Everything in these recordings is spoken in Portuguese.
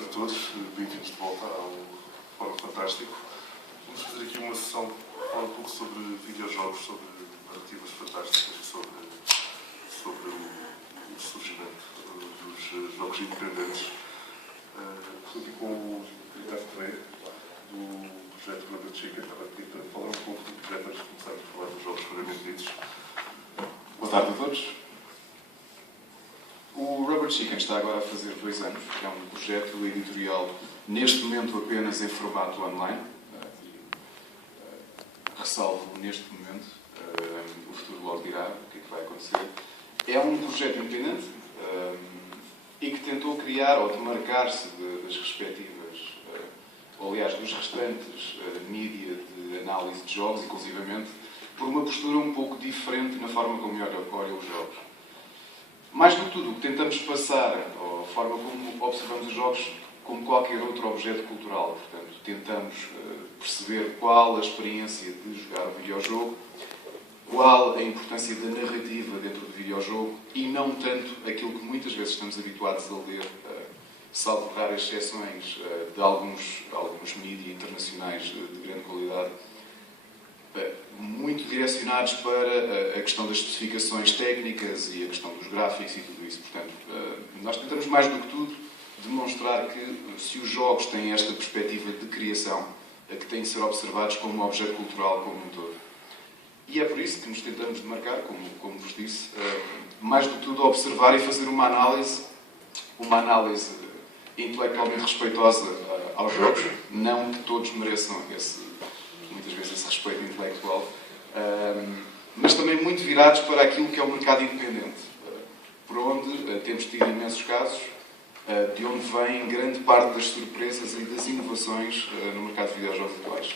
tarde a todos, bem-vindos de volta ao Fórum Fantástico. Vamos fazer aqui uma sessão para falar um pouco sobre videojogos, sobre narrativas fantásticas e sobre o surgimento dos jogos independentes. Estou aqui com o Ricardo Freire, do projeto Rubber Chicken, para falar um pouco do projeto antes de começarmos a falar dos jogos propriamente ditos. Boa tarde a todos. O Rubber Chicken está agora a fazer 2 anos. É um projeto editorial, neste momento apenas em formato online. Ressalvo neste momento. O futuro logo dirá o que é que vai acontecer. É um projeto independente e que tentou criar ou demarcar-se das respectivas, aliás, dos restantes mídia de análise de jogos, inclusivamente, por uma postura um pouco diferente na forma como olha os jogos. Mais do que tudo, o que tentamos passar, ou a forma como observamos os jogos, como qualquer outro objeto cultural. Portanto, tentamos perceber qual a experiência de jogar o videojogo, qual a importância da narrativa dentro do videojogo e não tanto aquilo que muitas vezes estamos habituados a ler, salvo raras exceções de alguns mídia internacionais de grande qualidade, muito direcionados para a questão das especificações técnicas e a questão dos gráficos e tudo isso. Portanto, nós tentamos mais do que tudo demonstrar que se os jogos têm esta perspectiva de criação, que têm de ser observados como um objeto cultural como um todo. E é por isso que nos tentamos demarcar, como vos disse, mais do que tudo observar e fazer uma análise intelectualmente respeitosa aos jogos, não que todos mereçam muitas vezes esse respeito intelectual, mas também muito virados para aquilo que é o mercado independente, por onde temos tido imensos casos, de onde vem grande parte das surpresas e das inovações no mercado de videojogos atuais.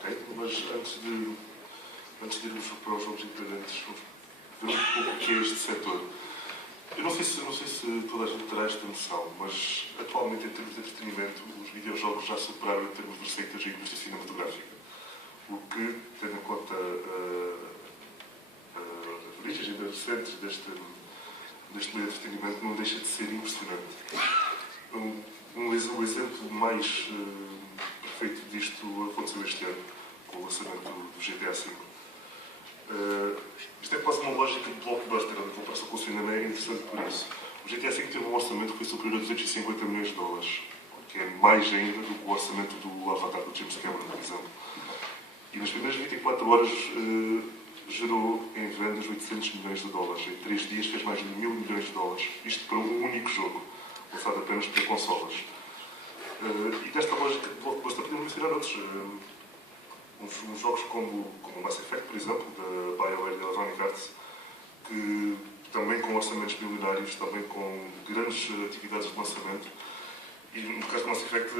Ok, mas antes de irmos para os jogos independentes, vamos ver um pouco o que é este setor. Eu não sei se toda a gente terá esta noção, mas atualmente, em termos de entretenimento, os videojogos já superaram em termos de receitas a indústria cinematográfica. O que, tendo em conta as origens ainda recentes deste meio de entretenimento, não deixa de ser impressionante. O exemplo mais perfeito disto aconteceu este ano, com o lançamento do GTA V. Isto é quase uma lógica de blockbuster, a comparação com o cinema é interessante por isso. O GTA V teve um orçamento que foi superior a 250 milhões de dólares, que é mais ainda do que o orçamento do Avatar do James Cameron, por exemplo. E nas primeiras 24 horas gerou em vendas 800 milhões de dólares. Em 3 dias fez mais de 1.000 milhões de dólares. Isto para um único jogo, lançado apenas para consolas. E desta lógica de blockbuster podemos mencionar outros. Uns jogos como Mass Effect, por exemplo, da BioWare e da Electronic Arts, que também com orçamentos milionários, também com grandes atividades de lançamento. E no caso do Mass Effect,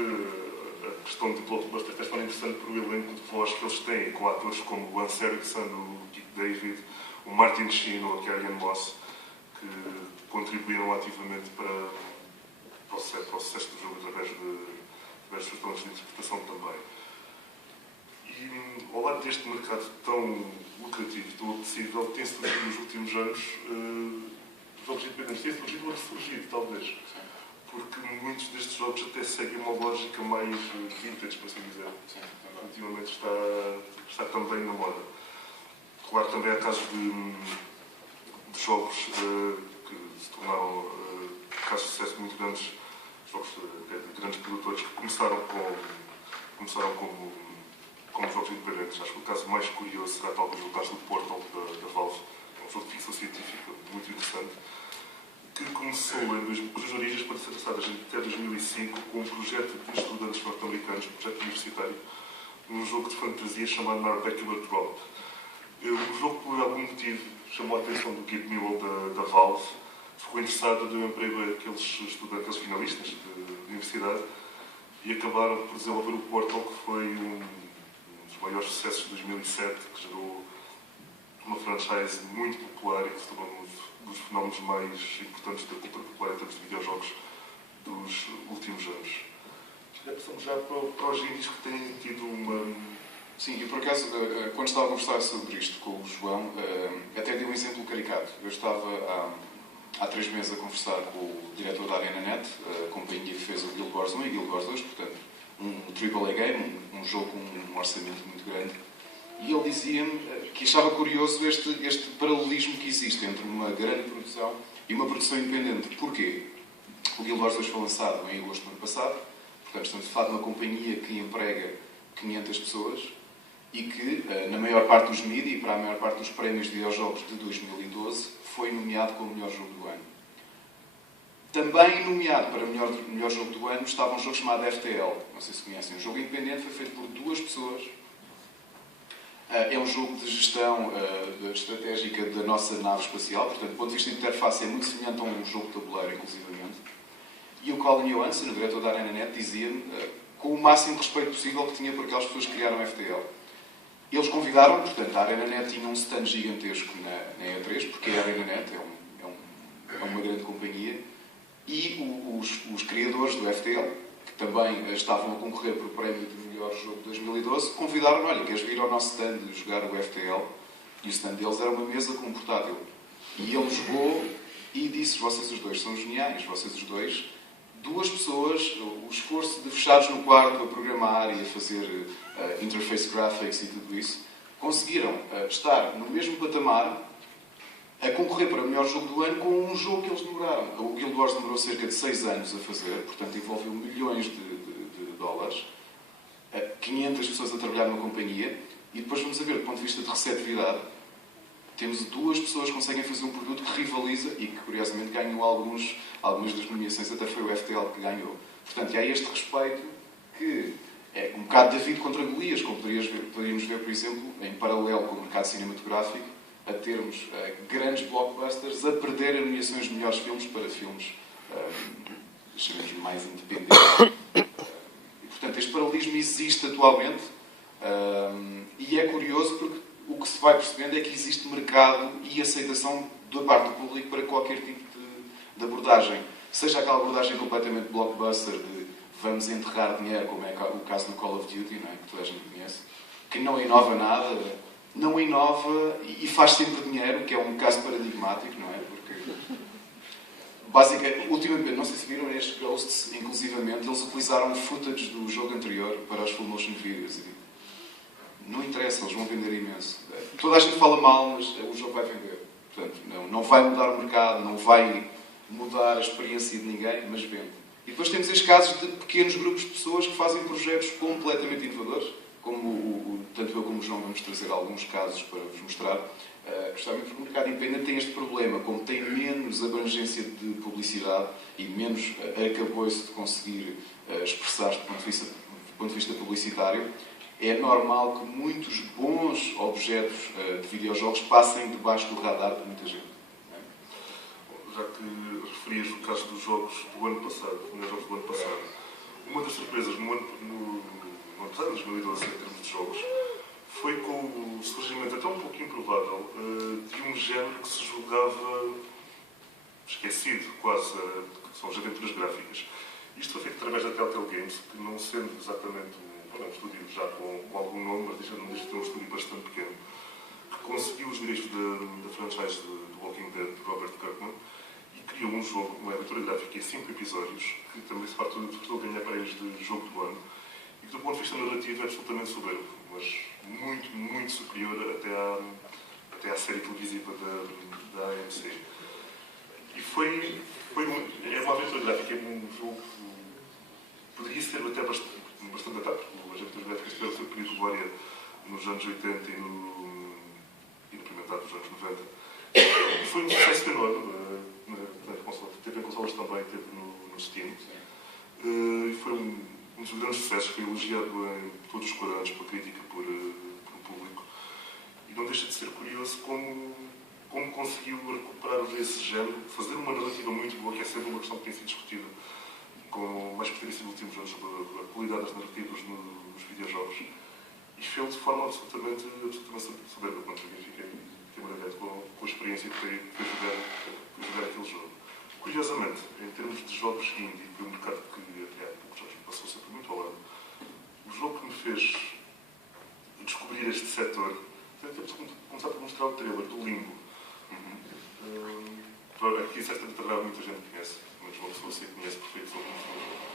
a questão de blockbuster é tão interessante por o elenco de voz que eles têm, com atores como o Lance Erickson, o Keith David, o Martin Sheen ou a Carrie-Anne Moss, que contribuíram ativamente para o sucesso do jogo através dos seus talentos de interpretação também. E ao lado deste mercado tão lucrativo, tão apetecível, tem surgido nos últimos anos jogos independentes. Tem surgido ou ressurgido, talvez. Porque muitos destes jogos até seguem uma lógica mais vintage, por assim dizer. Ultimamente está também na moda. Claro, também há casos de jogos que se tornaram casos de sucesso muito grandes, jogos de grandes produtores que começaram como jogos independentes. Acho que o caso mais curioso será talvez o caso do Portal da Valve, um jogo de ficção científica muito interessante, que começou cujas origens podem ser traçadas até 2005 com um projeto de estudantes norte-americanos, um projeto universitário, num jogo de fantasia chamado Narbacular Drop. O jogo, por algum motivo, chamou a atenção do Gabe Newell da Valve, ficou interessado, deu emprego àqueles finalistas de universidade e acabaram por desenvolver o Portal, que foi um dos maiores sucessos de 2007, que gerou uma franchise muito popular e que se tornou um dos fenómenos mais importantes da cultura popular em termos de videojogos dos últimos anos. Passamos já para os indies que têm tido uma... Sim, e por acaso, quando estava a conversar sobre isto com o João, até dei um exemplo caricato. Eu estava há 3 meses a conversar com o diretor da ArenaNet, a companhia que fez o Guild Wars 1 e Guild Wars 2, portanto, um AAA game, um jogo com um orçamento muito grande. E ele dizia-me que achava curioso este paralelismo que existe entre uma grande produção e uma produção independente. Porquê? O Guild Wars 2 foi lançado em agosto do ano passado, portanto, estamos a falar de uma companhia que emprega 500 pessoas e que, na maior parte dos mídias e para a maior parte dos prémios de videojogos de 2012, foi nomeado como o melhor jogo do ano. Também nomeado para melhor jogo do ano estava um jogo chamado FTL. Não sei se conhecem. Um jogo independente, foi feito por 2 pessoas. É um jogo de gestão estratégica da nossa nave espacial. Portanto, do ponto de vista de interface, é muito semelhante a um jogo de tabuleiro, inclusivamente. E o Colin Johansson, o diretor da ArenaNet, dizia-me, com o máximo respeito possível que tinha por aquelas pessoas que criaram FTL. Eles convidaram, portanto, a ArenaNet tinha um stand gigantesco na E3, porque a ArenaNet é uma grande companhia, e os criadores do FTL, que também estavam a concorrer por prémio de melhor jogo de 2012, convidaram-me, olha, queres vir ao nosso stand jogar o FTL? E o stand deles era uma mesa com um portátil. E ele jogou e disse, vocês os dois são geniais, vocês os dois, 2 pessoas, o esforço de fechados no quarto a programar e a fazer interface graphics e tudo isso, conseguiram estar no mesmo patamar a concorrer para o melhor jogo do ano com um jogo que eles demoraram. O Guild Wars demorou cerca de 6 anos a fazer, portanto envolveu milhões de dólares, 500 pessoas a trabalhar numa companhia, e depois vamos a ver, do ponto de vista de receptividade, temos 2 pessoas que conseguem fazer um produto que rivaliza e que, curiosamente, ganhou algumas das nomeações, até foi o FTL que ganhou. Portanto, há este respeito que é um bocado David contra Golias, como poderíamos ver, por exemplo, em paralelo com o mercado cinematográfico, a termos grandes blockbusters a perderem nomeações de melhores filmes para filmes, chamemos mais independentes. E, portanto, este paralelismo existe atualmente e é curioso porque o que se vai percebendo é que existe mercado e aceitação da parte do público para qualquer tipo de abordagem. Seja aquela abordagem completamente blockbuster de vamos enterrar dinheiro, como é o caso do Call of Duty, não é? Que toda a gente conhece, que não inova nada, não inova e faz sempre dinheiro, que é um caso paradigmático, não é? Porque, basicamente, ultimamente, não sei se viram estes Ghosts, inclusivamente, eles utilizaram footage do jogo anterior para os full motion videos. Não interessa, eles vão vender imenso. Toda a gente fala mal, mas o jogo vai vender. Portanto, não vai mudar o mercado, não vai mudar a experiência de ninguém, mas vende. E depois temos estes casos de pequenos grupos de pessoas que fazem projetos completamente inovadores, como tanto eu como o João vamos trazer alguns casos para vos mostrar, justamente porque o mercado independente tem este problema, como tem menos abrangência de publicidade e menos arcabouço de conseguir expressar-se do ponto de vista publicitário, é normal que muitos bons objetos de videojogos passem debaixo do radar de muita gente. Já que referias o caso dos jogos do ano passado, uma das surpresas no ano passado, 2012, em termos de jogos, foi com o surgimento até um pouco improvável de um género que se julgava esquecido, quase, que são as aventuras gráficas. Isto foi feito através da Telltale Games, que não sendo exatamente um estúdio já com algum nome, mas deixa de ter um estúdio bastante pequeno, que conseguiu os direitos da franchise do Walking Dead, de Robert Kirkman, e criou um jogo, uma aventura gráfica em 5 episódios, que também se fartou de ganhar prémios de jogo do ano, e que do ponto de vista narrativo é absolutamente soberbo, mas muito, muito superior até à série televisiva da AMC. E é uma aventura gráfica, é um jogo que poderia ser até bastante atado, porque as aventuras gráficas tiveram o seu período de glória nos anos 80 e no primeiro metade dos anos 90. E foi um sucesso enorme, teve em consolas também, teve no Steam. E foi um dos grandes sucessos, foi elogiado em todos os quadrantes pela crítica, por público. E não deixa de ser curioso como conseguiu recuperar esse género, fazer uma narrativa muito boa, que é sempre uma questão que tem sido discutida com mais experiência nos últimos anos sobre a qualidade das narrativas nos videojogos. E fez de forma absolutamente soberba, quando fiquei maravilhado com a experiência que foi jogar aquele jogo. Curiosamente, em termos de jogos indie, que é um mercado que até há poucos anos passou sempre muito ao lado, o jogo que me fez descobrir este setor, temos que começar por mostrar o trailer do Limbo. aqui certamente muita gente conhece, mas uma pessoa se conhece porque foi muito bom.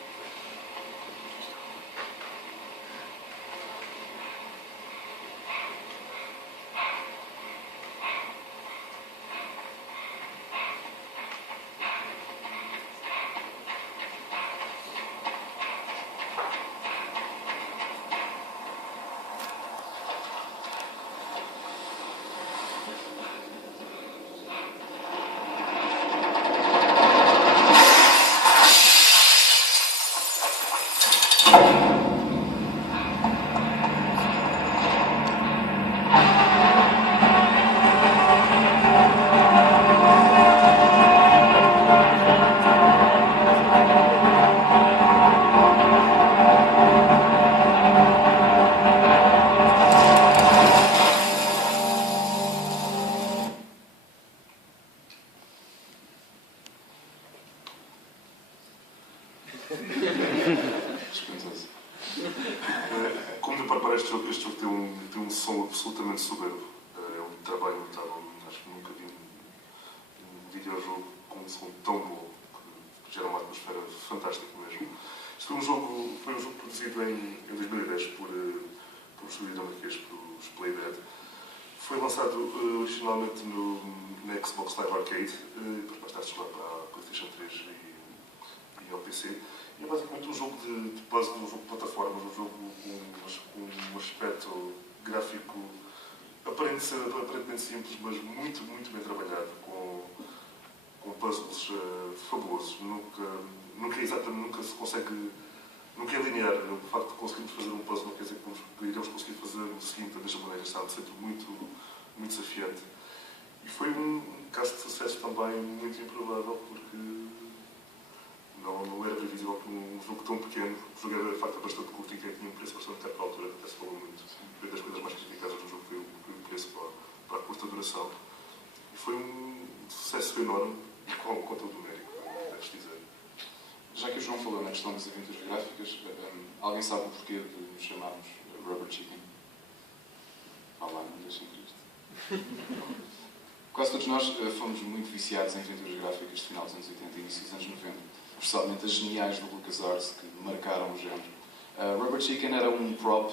Como deu para reparar, este jogo tem um som absolutamente soberbo. É um trabalho notável. Acho que nunca vi um videojogo com um som tão bom, que gera uma atmosfera fantástica mesmo. Este foi um jogo produzido em 2010 por um estúdio dinamarquês, pelos Playdead. Foi lançado originalmente na Xbox Live Arcade, depois mais tarde chegou para a PlayStation 3 e ao PC. E é basicamente um jogo de puzzle, um jogo de plataformas, um jogo com um aspecto gráfico aparentemente simples, mas muito, muito bem trabalhado, com puzzles fabulosos. Nunca se consegue. Nunca é linear. O facto de conseguirmos fazer um puzzle não quer dizer que iremos conseguir fazer o seguinte da mesma maneira. Está sempre muito, muito desafiante. E foi um caso de sucesso também muito improvável, porque não era previsível que um jogo tão pequeno, o jogo era de facto bastante curto e que tinha um preço bastante caro para a altura, até se falou muito. Foi das coisas mais criticadas do jogo, foi o preço para a curta duração. E foi um sucesso enorme e com todo o mérito, deves dizer. Já que o João falou na questão das aventuras gráficas, alguém sabe o porquê de nos chamarmos Rubber Chicken? Olá, não deixem isto. Quase todos nós fomos muito viciados em aventuras gráficas de final dos anos 80 e início dos anos 90, especialmente as geniais do LucasArts que marcaram o género. Rubber Chicken era um prop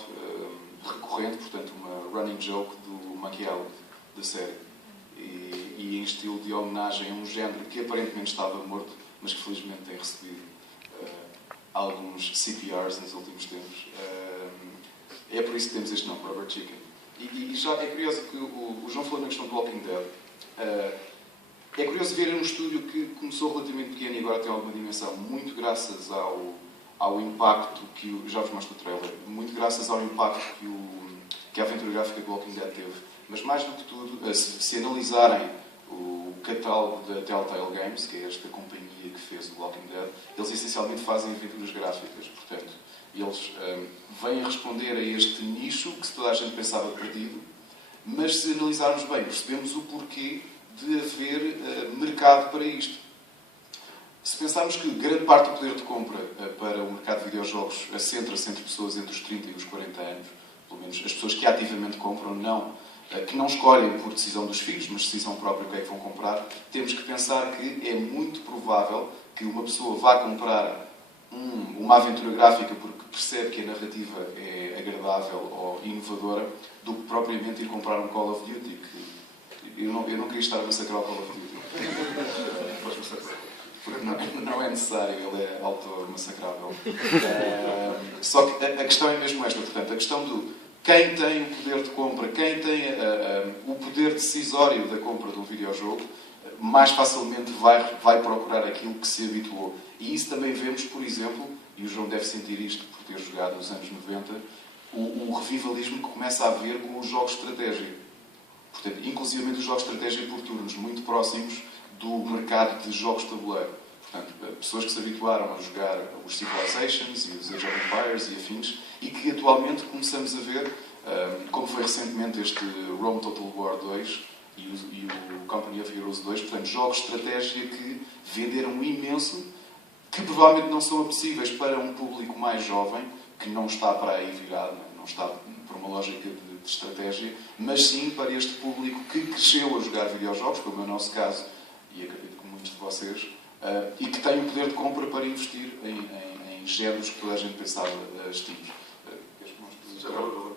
recorrente, portanto uma running joke do Macchiavelli, da série, e em estilo de homenagem a um género que aparentemente estava morto, mas que felizmente tem recebido alguns CPRs nos últimos tempos. É por isso que temos este nome, Rubber Chicken. E já é curioso que o João falou na questão do Walking Dead. É curioso ver um estúdio que começou relativamente pequeno e agora tem alguma dimensão, muito graças ao impacto que já vos mostro o trailer, muito graças ao impacto que a aventura gráfica do Walking Dead teve. Mas mais do que tudo, se analisarem o catálogo da Telltale Games, que é esta companhia que fez o Walking Dead, eles essencialmente fazem aventuras gráficas. Portanto, eles vêm a responder a este nicho que toda a gente pensava perdido, mas se analisarmos bem, percebemos o porquê de haver mercado para isto. Se pensarmos que grande parte do poder de compra para o mercado de videojogos centra-se entre pessoas entre os 30 e os 40 anos, pelo menos as pessoas que ativamente compram, que não escolhem por decisão dos filhos, mas decisão própria o que é que vão comprar, temos que pensar que é muito provável que uma pessoa vá comprar uma aventura gráfica porque percebe que a narrativa é agradável ou inovadora, do que propriamente ir comprar um Call of Duty, que eu não queria estar a massacrar o Call of Duty. Porque não é necessário, ele é auto-massacrável. Só que a questão é mesmo esta, portanto, a questão do quem tem o poder de compra, quem tem o poder decisório da compra de um videojogo, mais facilmente vai procurar aquilo que se habituou. E isso também vemos, por exemplo, e o João deve sentir isto por ter jogado nos anos 90, o revivalismo que começa a haver com os jogos de estratégia. Portanto, inclusivamente os jogos de estratégia por turnos, muito próximos do mercado de jogos de tabuleiro. Portanto, pessoas que se habituaram a jogar os Civilizations e os Age of Empires e afins, e que atualmente começamos a ver, como foi recentemente este Rome Total War 2 e o Company of Heroes 2, portanto, jogos de estratégia que venderam imenso, que provavelmente não são apetecíveis para um público mais jovem, que não está para aí virado, não está por uma lógica de estratégia, mas sim para este público que cresceu a jogar videojogos, como é o nosso caso, e acredito que muitos de vocês, e que têm o poder de compra para investir em géneros que toda a gente pensava extintos. Já agora, do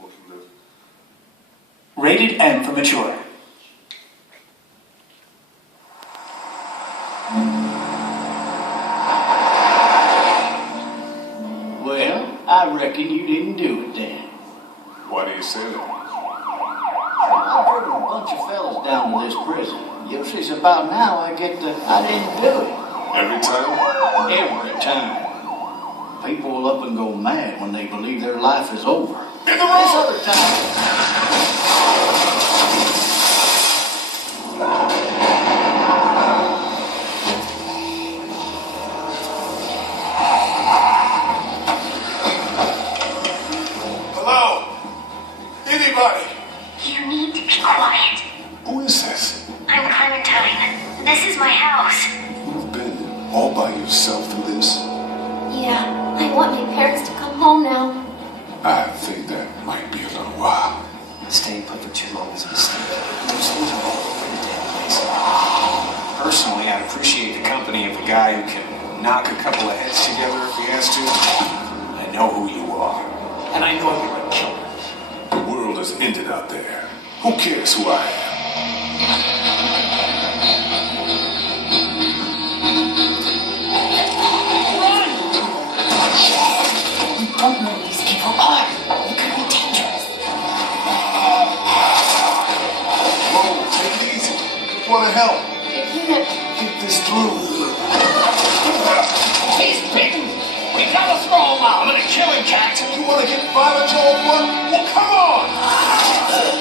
Walking Dead. Rated M for mature. Well, I reckon you didn't do it then. Why do you say that? I've heard of a bunch of fellas down to this prison. Usually it's about now I get the, I didn't do it. Every time? Every time. People will up and go mad when they believe their life is over. In the This room! other time. Hello? Anybody? You need to be quiet. Who is this? I'm Clementine. This is my house. You've been all by yourself through this? Yeah, I want my parents to come home now. I think that might be a little while. Staying put for too long is a mistake. Those things are all over the damn place. Personally, I appreciate the company of a guy who can knock a couple of heads together if he has to. I know who you are. And I know you're a killer. The world has ended out there. Who cares who I am? We don't know who these people are. They could be dangerous. Whoa, take it easy. Wanna help? I can't. Think this through. He's bitten. We gotta throw him out. I'm gonna kill him, cat. You wanna get violent, you old one? Well, come on!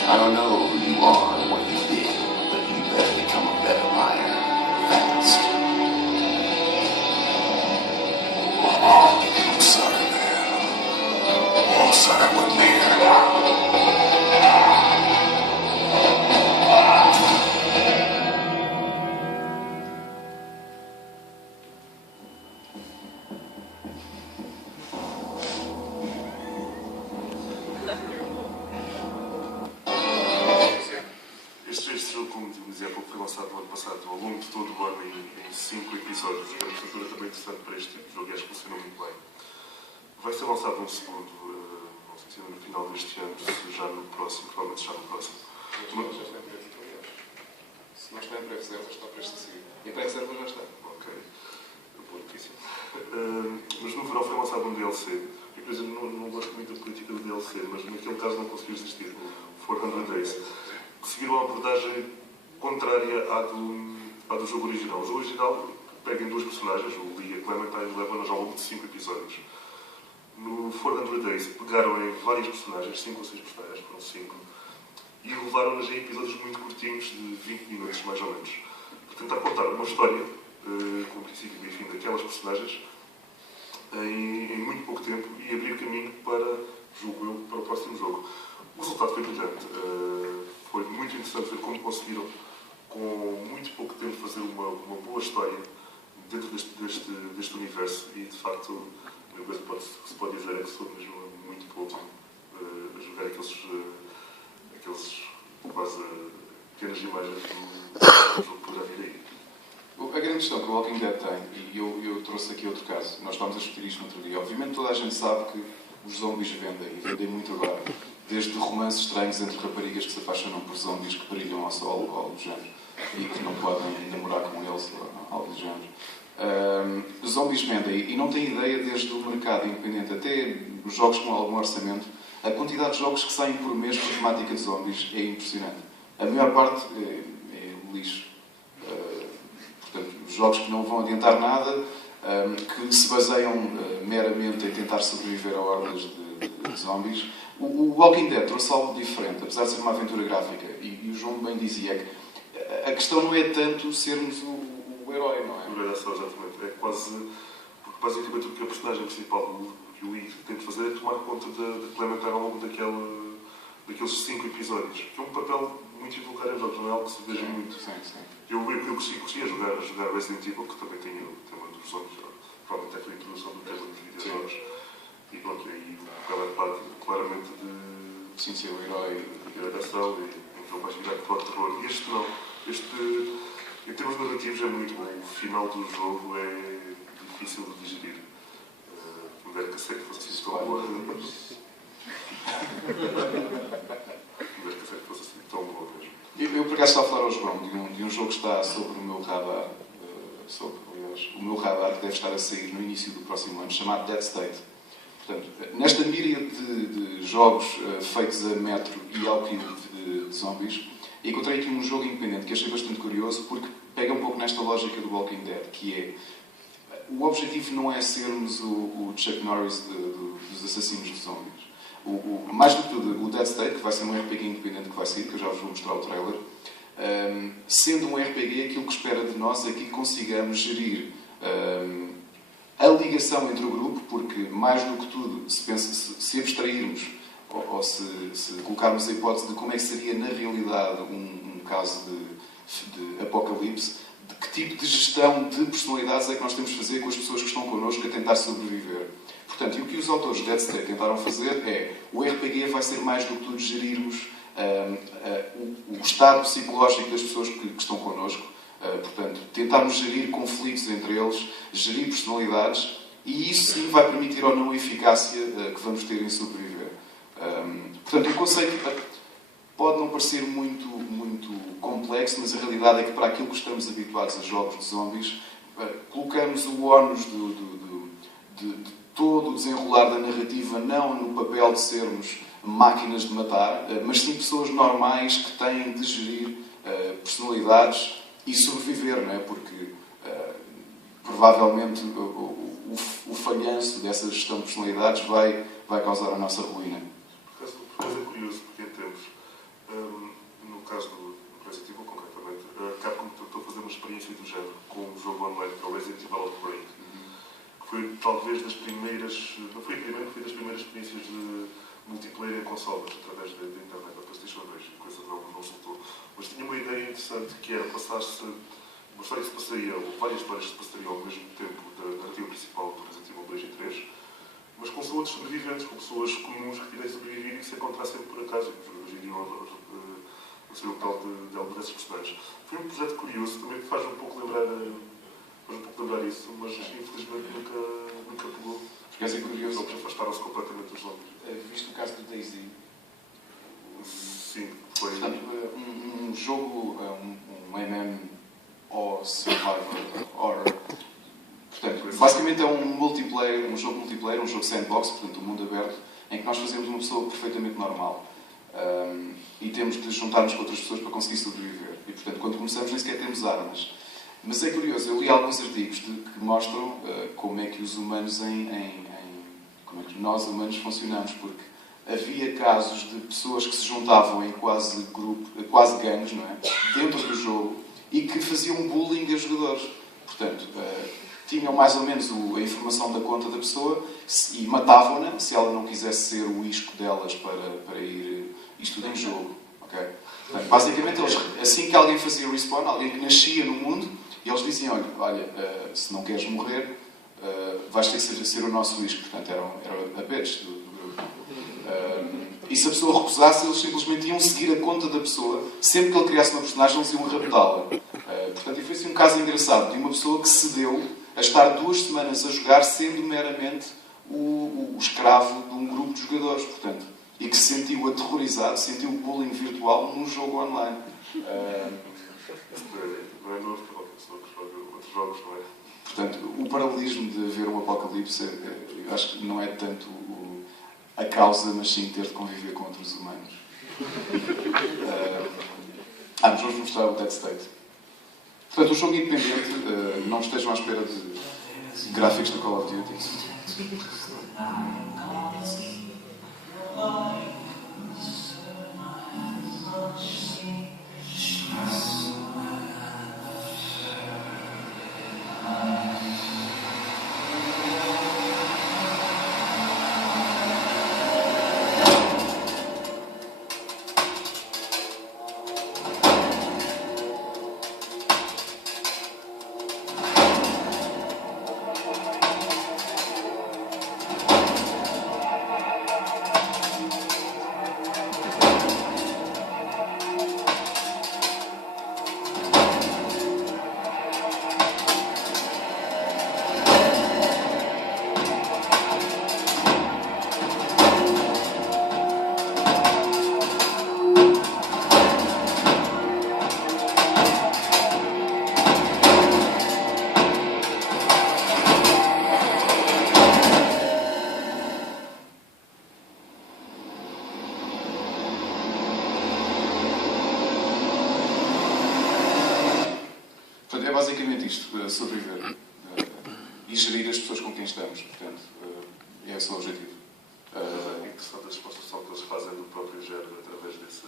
I don't know who you are or what you did, but you better become a better liar. Fast. I'm sorry, man. I'm sorry I wasn't there. Este jogo, como dizia há pouco, foi lançado no ano passado, ao longo de todo o ano, em 5 episódios. É uma estrutura também interessante para este tipo de jogo e acho que funcionou muito bem. Vai ser lançado um segundo, não sei se ainda no final deste ano, se já no próximo, provavelmente já no próximo. Se não está em pré-reserva, está prestes a sair. Em pré-reserva já está. Ok, boa notícia. Mas no verão foi lançado um DLC. E, por exemplo, não gosto muito da política do DLC, mas naquele caso não conseguiu existir. 400 Days. Que seguiram a abordagem contrária à do jogo original. O jogo original pega em duas personagens, o Lee e a Clementine, e leva-nos ao longo de 5 episódios. No 400 Days pegaram em várias personagens, 5 ou 6 personagens, foram 5, e levaram-nas em episódios muito curtinhos, de 20 minutos mais ou menos, para tentar contar uma história, com o princípio e fim daquelas personagens, em muito pouco tempo e abrir caminho para, julgo eu, para o próximo jogo. O resultado foi brilhante. Foi muito interessante ver como conseguiram, com muito pouco tempo, fazer uma boa história dentro deste universo e, de facto, a única coisa que se pode dizer é que sou mesmo muito pouco a jogar aqueles quase pequenas imagens do jogo por vir aí. A grande questão que o Walking Dead tem, e eu trouxe aqui outro caso, nós estávamos a discutir isto no outro dia, obviamente toda a gente sabe que os zombies vendem, e vendem muito agora, desde romances estranhos entre raparigas que se apaixonam por zombies que brilham ao sol ou algo do género, e que não podem namorar com eles ou algo do género. Os zombies vendem, e não têm ideia, desde o mercado independente até os jogos com algum orçamento, a quantidade de jogos que saem por mês com temática de zombies é impressionante. A maior parte é lixo. Portanto, jogos que não vão adiantar nada, que se baseiam meramente em tentar sobreviver a hordas de zombies. O Walking Dead trouxe algo diferente, apesar de ser uma aventura gráfica. E o João bem dizia que a questão não é tanto sermos o herói, não é? Não era só, exatamente. É quase... Porque basicamente o que a personagem principal que o Lee tem de fazer é tomar conta de Clementine ao longo daqueles 5 episódios. Que é um papel muito invulgar em jogos, não é algo que se veja muito. Sim, sim. Eu cresci a jogar Resident Evil, que também tem o tema dos zombies, provavelmente é a introdução do tema dos videojogos. E pronto, aí o papel é parte claramente de... Sim, ser o herói. De ação e então vais virar para o terror. E este não. Este Em termos narrativos é muito bom. O final do jogo é difícil de digerir. Quem dera que a série fosse assim tão boa. Quem dera que a série fosse assim tão boa mesmo. Eu por acaso estava a falar ao João de um jogo que está sobre o meu radar, o meu radar que deve estar a sair no início do próximo ano, chamado Dead State. Portanto, nesta míria de jogos feitos a metro e ao quilo de zombies, encontrei aqui um jogo independente que achei bastante curioso porque pega um pouco nesta lógica do Walking Dead, que é o objetivo não é sermos o Chuck Norris dos assassinos de zombies. Mais do que tudo, o Dead State, que vai ser um RPG independente que vai sair, que eu já vos vou mostrar o trailer, sendo um RPG, aquilo que espera de nós é que consigamos gerir a ligação entre o grupo, porque mais do que tudo, se abstrairmos ou se colocarmos a hipótese de como é que seria na realidade um caso de apocalipse, de que tipo de gestão de personalidades é que nós temos de fazer com as pessoas que estão connosco a tentar sobreviver. Portanto, e o que os autores de Dead State tentaram fazer é, o RPG vai ser mais do que tudo gerirmos o estado psicológico das pessoas que estão connosco, portanto, tentarmos gerir conflitos entre eles, gerir personalidades, e isso sim vai permitir ou não a eficácia que vamos ter em sobreviver. Portanto, o conceito pode não parecer muito complexo, mas a realidade é que para aquilo que estamos habituados a jogos de zombies, colocamos o ónus de todo o desenrolar da narrativa não no papel de sermos máquinas de matar, mas sim pessoas normais que têm de gerir personalidades e sobreviver, não é? Porque provavelmente o falhanço dessa gestão de personalidades vai causar a nossa ruína. Por acaso é curioso, porque em tempos, no caso do Resident Evil concretamente, a Capcom tentou fazer uma experiência do género com um jogo online, que é o Resident Evil Outbreak, que foi talvez das primeiras, não foi a primeira, foi das primeiras experiências de multiplayer em consoles, através da internet, da PlayStation 2, e coisa não resultou. Mas tinha uma ideia interessante, que era passar-se, uma história que se passaria, ou várias histórias que se passariam ao mesmo tempo da narrativa principal do Resident Evil 2 e 3, mas com outros sobreviventes, com pessoas comuns que tivessem sobrevivido e que se encontrassem por acaso. Hoje em dia não sei o tal de alguns desses personagens. Foi um projeto curioso, também faz um pouco lembrar isso, mas infelizmente nunca pegou. Porque é curioso. Eles afastaram-se completamente dos zombies. Visto o caso do DayZ. Sim, foi. Portanto, um jogo, um MMO Survivor Horror. Portanto, basicamente é um jogo multiplayer, um jogo sandbox, portanto, um mundo aberto, em que nós fazemos uma pessoa perfeitamente normal. E temos de juntar-nos com outras pessoas para conseguir sobreviver. E, portanto, quando começamos, nem sequer temos armas. Mas é curioso, eu li alguns artigos que mostram como é que os humanos como é que nós humanos funcionamos, porque havia casos de pessoas que se juntavam em quase gangues, não é? Dentro do jogo, e que faziam bullying a jogadores. Portanto, tinham mais ou menos a informação da conta da pessoa e matavam-na se ela não quisesse ser o isco delas para ir isto tudo em jogo. Okay? Portanto, basicamente, assim que alguém fazia respawn, alguém que nascia no mundo, e eles diziam, olha, se não queres morrer, vais ter que ser o nosso isco. Portanto, era a bitch do grupo. E se a pessoa recusasse, eles simplesmente iam seguir a conta da pessoa. Sempre que ele criasse uma personagem, eles iam raptá-la. Portanto, foi assim um caso engraçado de uma pessoa que cedeu a estar 2 semanas a jogar, sendo meramente o escravo de um grupo de jogadores. Portanto, e que se sentiu aterrorizado, sentiu bullying virtual num jogo online. Não é novo, outros jogos, não é? Portanto, o paralelismo de haver um apocalipse, eu acho que não é tanto a causa, mas sim ter de conviver com outros humanos. Mas vamos mostrar o Dead State. Portanto, um jogo independente, não estejam à espera de gráficos do Call of Duty. e gerir as pessoas com quem estamos. Portanto, é esse o objetivo. É interessante a exposição que eles fazem do próprio género através desse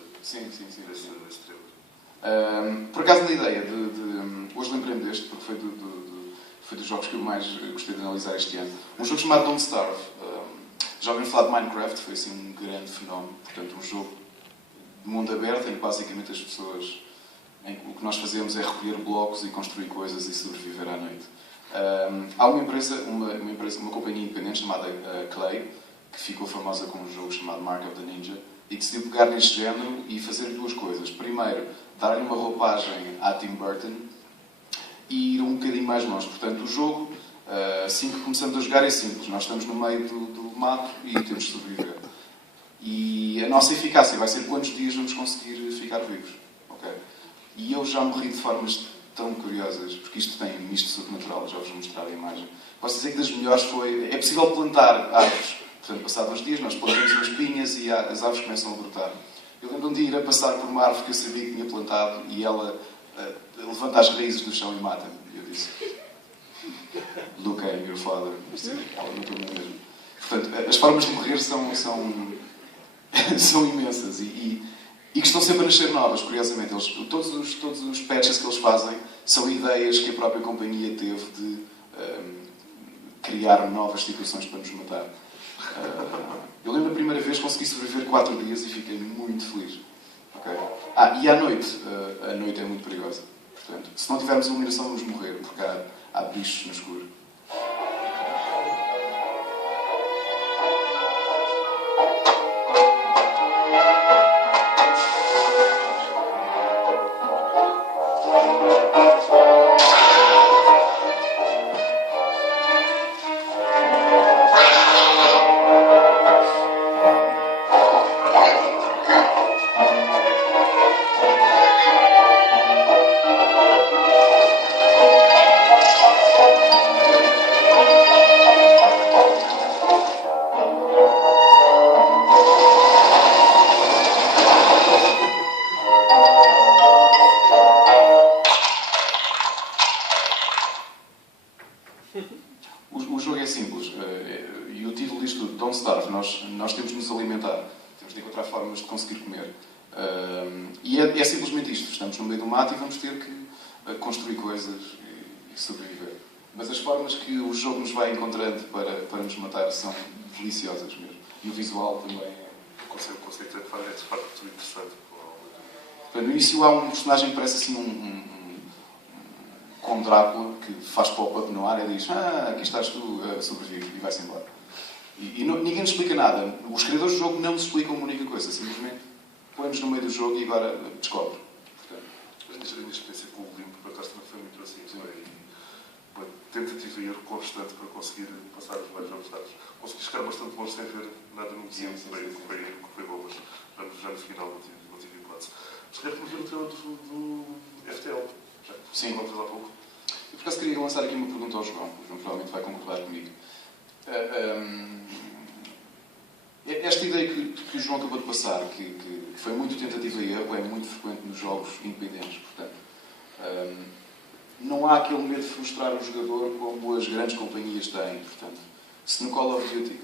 trailer. Por acaso, na ideia hoje lembrei-me deste, porque foi dos jogos que eu mais gostei de analisar este ano. Um jogo chamado Don't Starve. Já ouviram falar de Minecraft? Foi assim um grande fenómeno. Portanto, um jogo de mundo aberto em que basicamente as pessoas, em que o que nós fazemos é recolher blocos e construir coisas e sobreviver à noite. Há uma companhia independente chamada Clay, que ficou famosa com um jogo chamado Mark of the Ninja, e decidiu pegar neste género e fazer duas coisas. Primeiro, dar-lhe uma roupagem à Tim Burton e ir um bocadinho mais longe. Portanto, o jogo, assim que começamos a jogar, é simples. Nós estamos no meio do mato e temos de sobreviver. E a nossa eficácia vai ser quantos dias vamos conseguir ficar vivos. Okay? E eu já morri de formas tão curiosas, porque isto tem misto sobrenatural, já vos vou mostrar a imagem. Posso dizer que das melhores foi... É possível plantar árvores. Portanto, passados uns dias, nós plantamos umas pinhas e as árvores começam a brotar. Eu lembro um dia ir a passar por uma árvore que eu sabia que tinha plantado e ela levanta as raízes do chão e mata-me. E eu disse: Look at your father. Ela matou-me mesmo. Portanto, as formas de morrer são imensas e que estão sempre a nascer novas, curiosamente. Todos os patches que eles fazem são ideias que a própria companhia teve de criar novas situações para nos matar. Eu lembro a primeira vez que consegui sobreviver 4 dias e fiquei muito feliz. Okay? E à noite, a noite é muito perigosa. Portanto, se não tivermos iluminação, vamos morrer, porque há bichos no escuro. O jogo é simples. E o título diz tudo. Don't Starve. Nós temos de nos alimentar. Temos de encontrar formas de conseguir comer. E é simplesmente isto. Estamos no meio do mato e vamos ter que construir coisas e sobreviver. Mas as formas que o jogo nos vai encontrando para nos matar são deliciosas mesmo. E o visual também é... O conceito é de facto interessante. No início há um personagem que parece assim com Drácula, que faz pop-up no ar e diz: aqui estás tu, sobrevive, e vai-se embora. E ninguém nos explica nada. Os criadores do jogo não nos explicam uma única coisa. Simplesmente põe-nos no meio do jogo e agora descobre. A minha experiência com o Limbo, por acaso, também foi muito assim. Foi uma tentativa e erro constante para conseguir passar os mais avançados. Consegui chegar bastante longe sem ver nada no guião, que foi bom, mas já no final não tive hipótese. Mas queria ver o tema do FTL. Sim. Vamos há pouco. Eu, por acaso, queria lançar aqui uma pergunta ao João. O João provavelmente vai concordar comigo. Esta ideia que o João acabou de passar, que foi muito tentativa e erro, é muito frequente nos jogos independentes. Portanto, não há aquele medo de frustrar o jogador como as grandes companhias têm. Portanto, se no Call of Duty,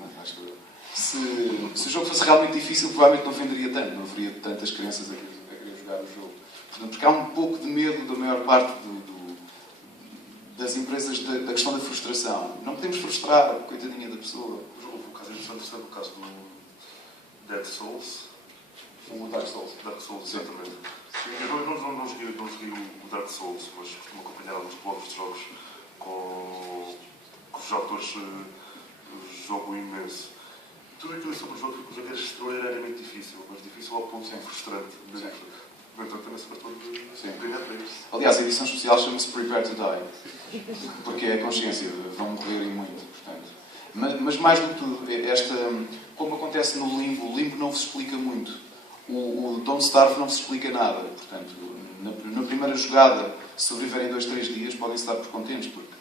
se o jogo fosse realmente difícil, provavelmente não venderia tanto, não haveria tantas crianças a querer jogar o jogo. Portanto, porque há um pouco de medo da maior parte das empresas da questão da frustração. Não podemos frustrar a coitadinha da pessoa. O caso é interessante, o caso do Dead Souls. O Dark Souls. Dark Souls, exatamente. Eu não joguei o Dark Souls, mas costumo acompanhar alguns blogs de jogos com os autores jogo imenso. Tudo aquilo sobre o jogo era extraordinariamente difícil, mas difícil ao ponto de ser frustrante. No entanto, também se bastou de ganhar para isso. Aliás, a edição especial chama-se Prepare to Die, porque é a consciência, vão morrer e muito, portanto. Mas mais do que tudo, como acontece no Limbo, o Limbo não se explica muito. O Don't Starve não se explica nada. Portanto, na primeira jogada, se sobreviverem 2-3 dias, podem-se dar por contentes, porque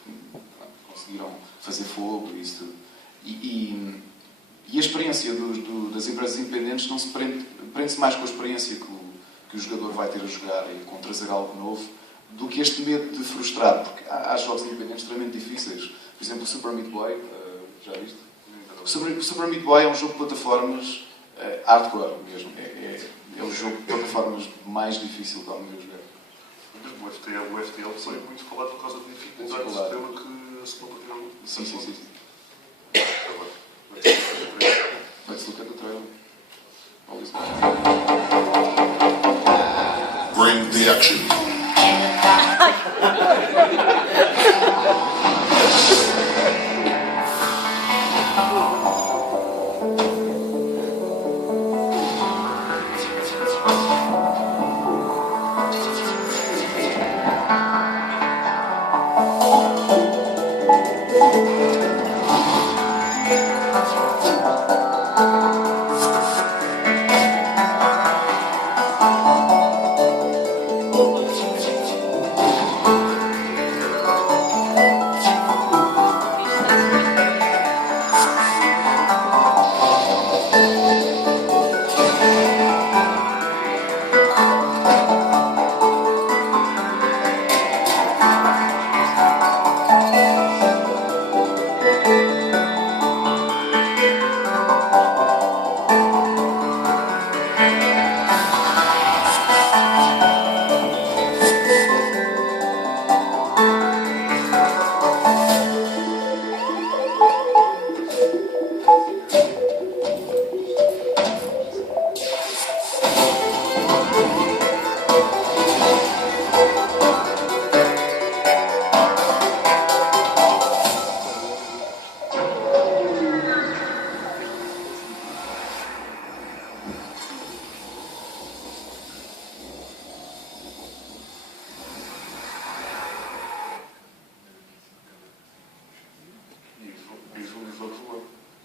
conseguiram fazer fogo e isso tudo. E a experiência das empresas independentes não se prende-se mais com a experiência que o jogador vai ter a jogar e com trazer algo novo, do que este medo de frustrar, porque há jogos independentes extremamente difíceis. Por exemplo, o Super Meat Boy, já viste? Super Meat Boy é um jogo de plataformas hardcore mesmo. É o jogo de plataformas mais difícil que alguma vez jogar. Mesmo o FTL foi muito falado por causa da dificuldade do sistema que se compartilhou. Sim. Let's look at the trailer. Always Bring the action.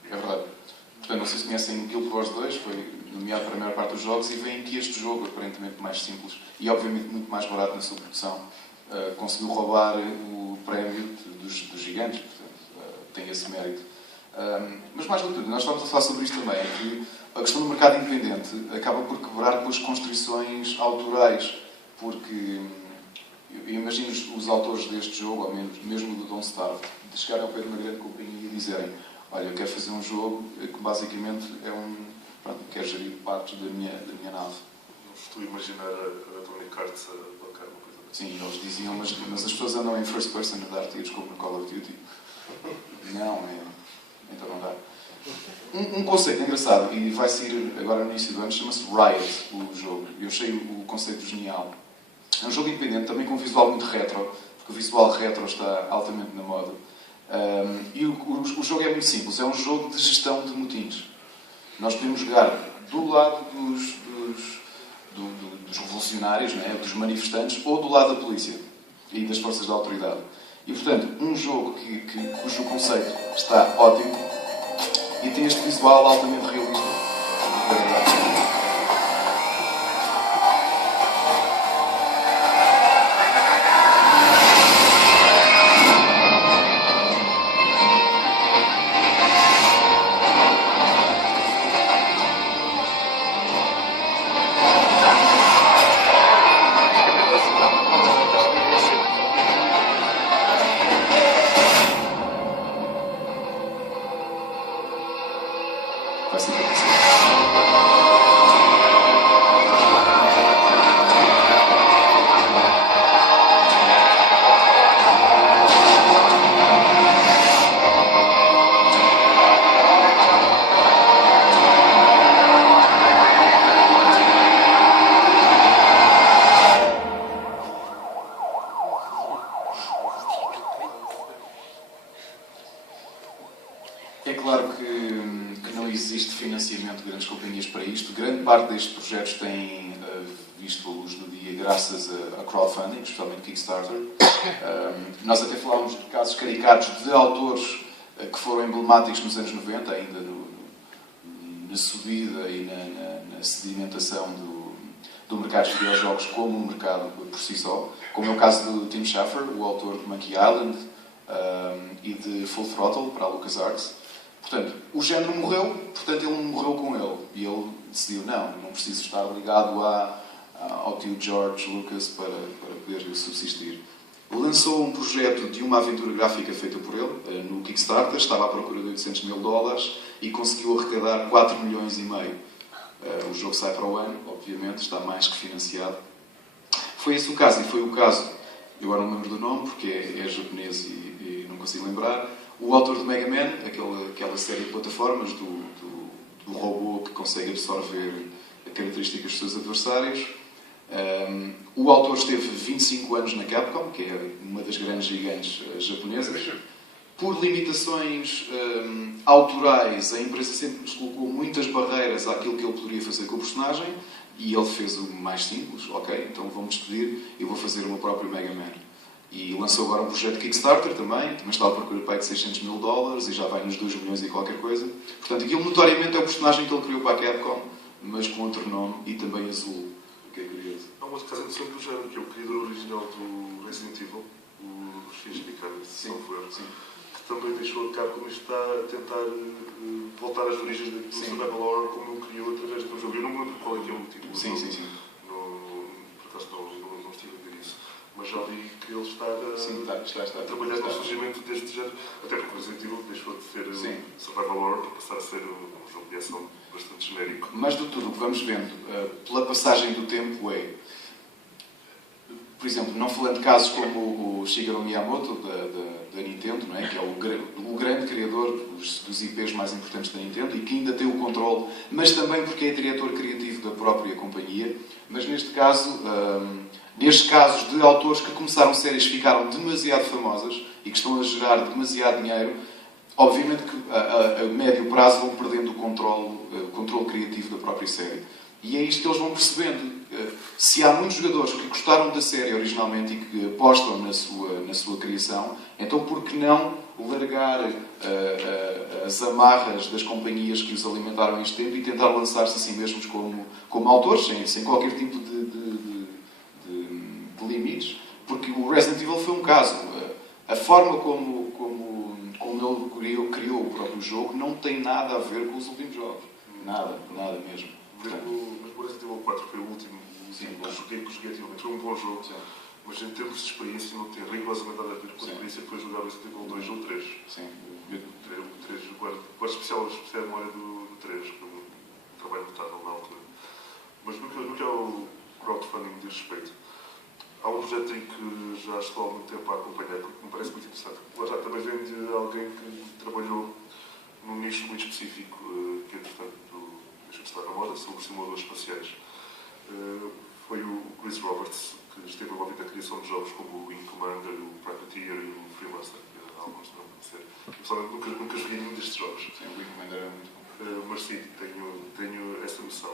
É verdade. Portanto, não sei se conhecem Guild Wars 2, foi nomeado para a maior parte dos jogos, e veem que este jogo, aparentemente mais simples e obviamente muito mais barato na sua produção, conseguiu roubar o prémio dos gigantes, portanto, tem esse mérito. Mas mais do que tudo, nós estamos a falar sobre isto também, que a questão do mercado independente acaba por quebrar com as constrições autorais, porque eu imagino os autores deste jogo, ou mesmo do Don't Starve, de chegarem ao pé de uma grande companhia e dizerem: olha, eu quero fazer um jogo que basicamente é pronto, quero gerir partes da minha nave. Estou a imaginar a Tony Arts a bancar uma coisa assim. Sim, eles diziam, mas as pessoas andam em first person a dar tiros como no Call of Duty. Não, então não dá. Um conceito engraçado, e vai sair agora no início do ano, chama-se Riot, o jogo. Eu achei o conceito genial. É um jogo independente, também com um visual muito retro, porque o visual retro está altamente na moda. E o jogo é muito simples, é um jogo de gestão de motins. Nós podemos jogar do lado dos revolucionários, não é? Dos manifestantes, ou do lado da polícia e das forças da autoridade. E, portanto, um jogo cujo conceito está ótimo e tem este visual altamente realista. Vai ser É claro que não existe financiamento de grandes companhias para isto. Grande parte destes projetos tem visto a luz do dia graças a crowdfunding, especialmente Kickstarter. Nós até falámos de casos caricatos de autores que foram emblemáticos nos anos 90, ainda na subida e na sedimentação do mercado de videojogos como um mercado por si só, como é o caso do Tim Schafer, o autor de Monkey Island e de Full Throttle para a LucasArts. Portanto, o género morreu, portanto ele morreu com ele. E ele decidiu, não preciso estar ligado ao tio George Lucas para poder subsistir. lançou um projeto de uma aventura gráfica feita por ele, no Kickstarter, estava à procura de $800 mil e conseguiu arrecadar 4,5 milhões. O jogo sai para o ano, obviamente, está mais que financiado. Foi esse o caso, e foi o caso, eu agora não lembro do nome, porque é japonês e não consigo lembrar, o autor do Mega Man, aquela série de plataformas do robô que consegue absorver características dos seus adversários. O autor esteve 25 anos na Capcom, que é uma das grandes gigantes japonesas. Por limitações autorais, a empresa sempre nos colocou muitas barreiras àquilo que ele poderia fazer com o personagem, e ele fez o mais simples. Ok, então vou-me despedir e vou fazer o meu próprio Mega Man. E lançou agora um projeto Kickstarter também está à procura de $600 mil e já vai nos 2 milhões e qualquer coisa. Portanto, aquilo notoriamente é o personagem que ele criou para a Capcom, mas com outro nome e também azul, o que é curioso. Há um outro caso interessante do género, que é o criador original do Resident Evil, o Shinji Mikami, se não for, que também deixou a Capcom e está a tentar voltar às origens do survival horror como ele criou através do jogo. Eu não me lembro qual é que é o motivo. Por acaso não estive a ver isso. Mas já vi que ele está a trabalhar no surgimento deste género, até porque o Resident Evil deixou de ser survival horror para passar a ser um jogo de ação bastante genérico. Mas de tudo o que vamos vendo, pela passagem do tempo, por exemplo, não falando de casos como o Shigeru Miyamoto da Nintendo, não é? Que é o grande criador dos IPs mais importantes da Nintendo e que ainda tem o controle, mas também porque é diretor criativo da própria companhia. Mas nestes casos de autores que começaram séries que ficaram demasiado famosas e que estão a gerar demasiado dinheiro, obviamente que a médio prazo vão perdendo o controle criativo da própria série. E é isto que eles vão percebendo. Se há muitos jogadores que gostaram da série originalmente e que apostam na sua criação, então por que não largar as amarras das companhias que os alimentaram este tempo e tentar lançar-se a si mesmos como autores, sem qualquer tipo de limites? Porque o Resident Evil foi um caso. A forma como ele criou o próprio jogo não tem nada a ver com os últimos jogos. Nada mesmo. Mas o Resident Evil 4 foi o último que joguei ativamente. Foi um bom jogo, mas em termos de experiência não tem rigorosamente nada a ver com a experiência que foi jogar Resident Evil 2 ou 3. Sim. O 3, guardo especial memória do 3, que foi um trabalho notável na altura. Mas no que é o crowdfunding diz respeito, há um projeto aí que já estou há muito tempo a acompanhar, porque me parece muito interessante. Lá já também vem de alguém que trabalhou num nicho muito específico, que entretanto deixou de estar na moda, são os simuladores espaciais. Foi o Chris Roberts, que esteve envolvido na criação de jogos como o Wing Commander, o Privateer e o Freelancer, que alguns não conhecer. Eu pessoalmente nunca joguei nenhum destes jogos. Sim, o Wing Commander era muito bom. Mas sim, tenho essa noção.